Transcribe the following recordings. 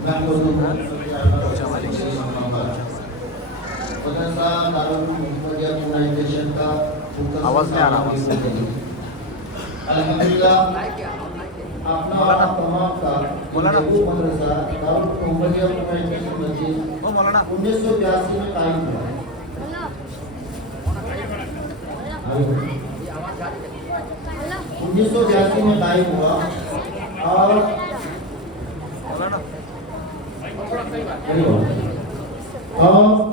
आवाज नहीं आ रहा अल्हम्दुलिल्लाह अपना और तमाम का मदरसा दारुल मोहम्मदिया एजुकेशन मस्जिद 1982 में कायम हुआ। 1982 में कायम हुआ और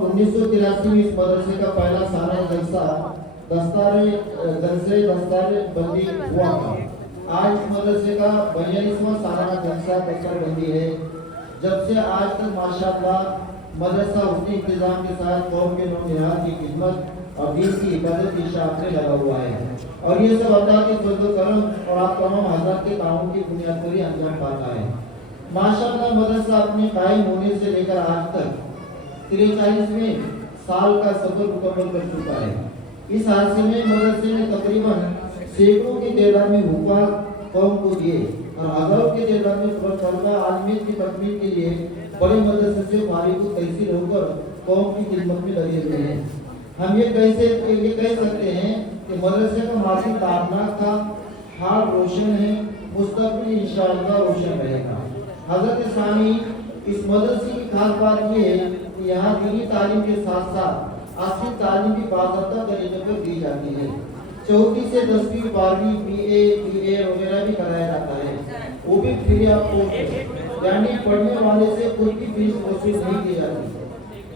1983 में इस मदरसे का पहला सारा जलसा दस्तारे बंदी हुआ था। आज इस मदरसे का 42वां सालाना जलसा दस्तार बंदी है। जब से आज तक माशाअल्लाह मदरसा उसके इंतजाम के साथ कौम के नौनिहाल की खिदमत और दीन की इबादत की शाख में लगा हुआ है और ये सब अल्लाह के फजल करम और आप तमाम हज़रात के कामों की बुनियाद पर ही अंजाम पाता है। माशाअल्लाह मदरसा अपने कायम होने से लेकर आज तक 43वें साल का सफर मुकम्मल कर चुका है। इस हादसे में मदरसे ने तकरीबन सैकड़ों की तादाद में हुफ़ाज़ कौम को दिए और हज़ारों की तादाद में तलबा आलमियत की तकमील के लिए बड़े मदरसे से फारिग तहसील होकर कौम की खिदमत में लगे हुए हैं। हम ये कह सकते हैं कि मदरसे का माजी ताबनाक था, हाल रोशन है, मुस्तक़बिल इंशाअल्लाह रोशन रहेगा। हज़रत सानी इस मदरसे की खास बात ये है कि यहाँ दीनी तालीम के साथ साथ असली तालीम भी बाज़ाब्ता तरीके पर दी जाती है। 4वीं से 10वीं 12वीं BA वगैरह भी कराया जाता है, वो भी फ्री ऑफ कॉस्ट, यानी पढ़ने वाले से कोई भी फीस वसूल नहीं की जाती,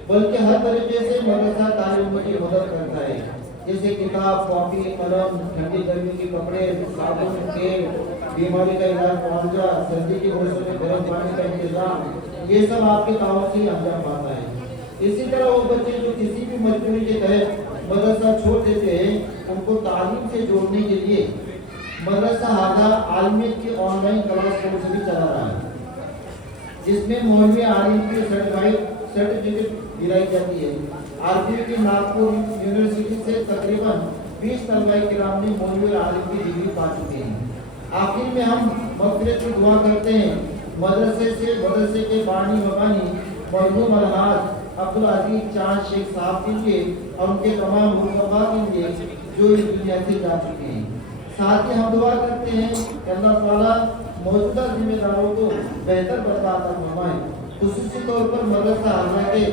बल्कि हर तरीके से मदरसा तालीम की मदद करता है, जैसे किताब, कॉपी, कलम, ठंडी गर्मी के कपड़े, साबुन, तेल, बीमारी का इलाज, मुआवजा, सर्दी के मौसम में गर्म पानी का इंतजाम, ये सब आपके ताउन से अंजाम पाता है। इसी तरह वो बच्चे जो किसी भी मजबूरी के तहत मदरसा छोड़ देते हैं, उनको तालीम से जोड़ने के लिए मदरसा हाजा आलमियत की ऑनलाइन क्लास कोर्स भी चला रहा है, जिसमें मौलवी आलिम की सर्टिफिकेट दिलाई जाती है। आरबी की नागपुर यूनिवर्सिटी से तकरीबन 20 तलबा किराम ने मौलवी आलिम की डिग्री पा चुके हैं। आखिर में हम मग़फ़िरत की दुआ करते हैं मदरसे के बानी मबानी मरहूम अलहाज अब्दुल अजीज चांद शेख साहब के लिए और उनके तमाम मुर्तबा के लिए जो इस दुनिया से जा चुके हैं। साथ ही हम दुआ करते हैं कि अल्लाह ताला मौजूदा जिम्मेदारों को बेहतर बर्ताव फरमाए, खुसूसी तौर पर मदरसा हाजा के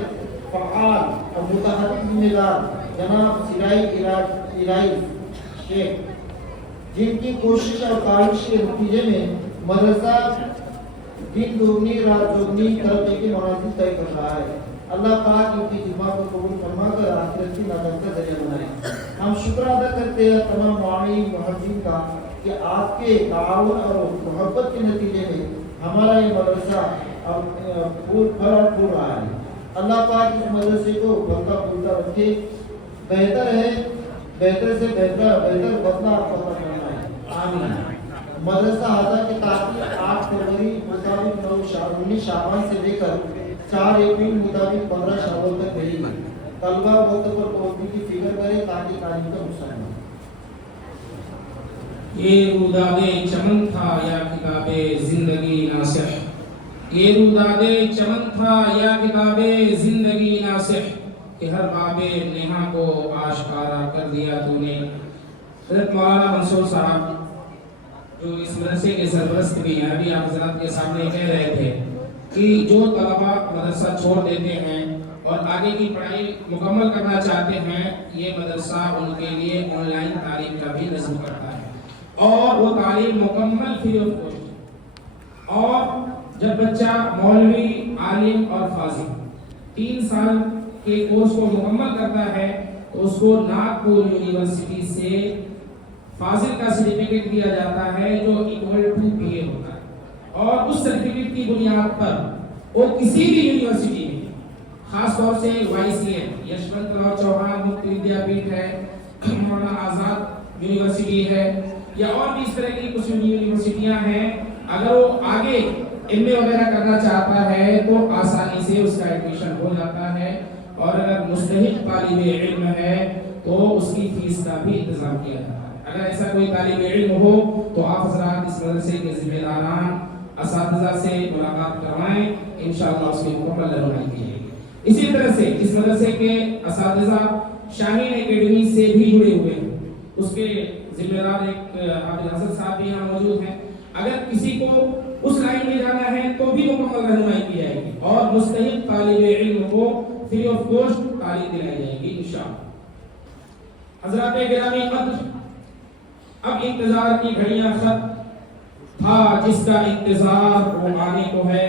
फ़आल और मुतहर्रिक जिम्मेदार जनाब सिराई इलाही शेख, जिनकी कोशिश और काविश के नतीजे में मदरसा दिन दुगनी रात चौगनी तरक्की के मनाज़िल तय कर रहा है। अल्लाह पाक इनकी खिदमत को कबूल फरमाकर आखिरत की नाजात का ज़रिया बनाए। हम शुक्र अदा करते हैं तमाम मुआविन मुहज्जिन का कि आपके ताउन और मोहब्बत के नतीजे में हमारा ये मदरसा अब फूल रहा है। अल्लाह पाक इस मदरसे को फलता फूलता रखे, बेहतर से बेहतर बदला आपको अता फरमाए, आमीन। मदरसा हाजा के ताक़ी 8 फरवरी मुताबिक 19 शाबान से लेकर 4 अप्रैल मुताबिक 15 शाबान तक रहेगी। तलबा वक्त पर पहुंचने की फिक्र करें ताकि तालीम का नुकसान न हो। ये रुदादे चमन था या किताबे जिंदगी नासिह, ये रुदादे चमन था या किताबे जिंदगी नासिह, कि हर बाबे नेहा को आशकारा कर दिया तूने। हज़रत मौलाना मंसूर साहब जो इस मदरसे के सरपरस्त भी हैं, अभी आप हज़रात के सामने कह रहे थे कि जो तलबा मदरसा छोड़ देते हैं और आगे की पढ़ाई मुकम्मल करना चाहते हैं, ये मदरसा उनके लिए ऑनलाइन तालीम का भी नज़्म करता है और वो तालीम मुकम्मल फ्री ऑफ कॉस्ट। और जब बच्चा मौलवी, आलिम और फाजिल 3 साल के कोर्स को मुकम्मल करता है तो उसको नागपुर यूनिवर्सिटी से फाजिल का सर्टिफिकेट दिया जाता है जो इक्वल टू BA होता है, और उस सर्टिफिकेट की बुनियाद पर वो किसी भी यूनिवर्सिटी में, खास तौर से YCM यशवंतराव चौहान मुक्त विद्यापीठ है, मौलाना आजाद यूनिवर्सिटी है, या और भी इस तरह की कुछ यूनिवर्सिटियां हैं, अगर वो आगे MA वगैरह करना चाहता है तो आसानी से उसका एडमिशन हो जाता है। और अगर मुस्तहिक तालिब इल्म है तो उसकी फीस का भी इंतजाम किया जाता है। अगर ऐसा कोई तालिब इल्म हो तो आप हज़रात इस मदरसे के जिम्मेदारान اساتذہ سے ملاقات کروائیں، انشاءاللہ اس کی مکمل رہنمائی کی جائے گی۔ اسی طرح سے اس مدرسے کے اساتذہ شاہین اکیڈمی سے بھی جڑے ہوئے ہیں، اس کے ذمہ دار ایک عابد حسن صاحب بھی یہاں موجود ہیں۔ اگر کسی کو اس لائن میں جانا ہے تو بھی مکمل رہنمائی کی جائے گی اور مستحق طالب علم کو فری آف کاسٹ تعلیم دلائی جائے گی انشاءاللہ۔ حضرات گرامی قدر، اب انتظار کی گھڑیاں ختم تھا، جس کا انتظار وہ آنے کو ہے۔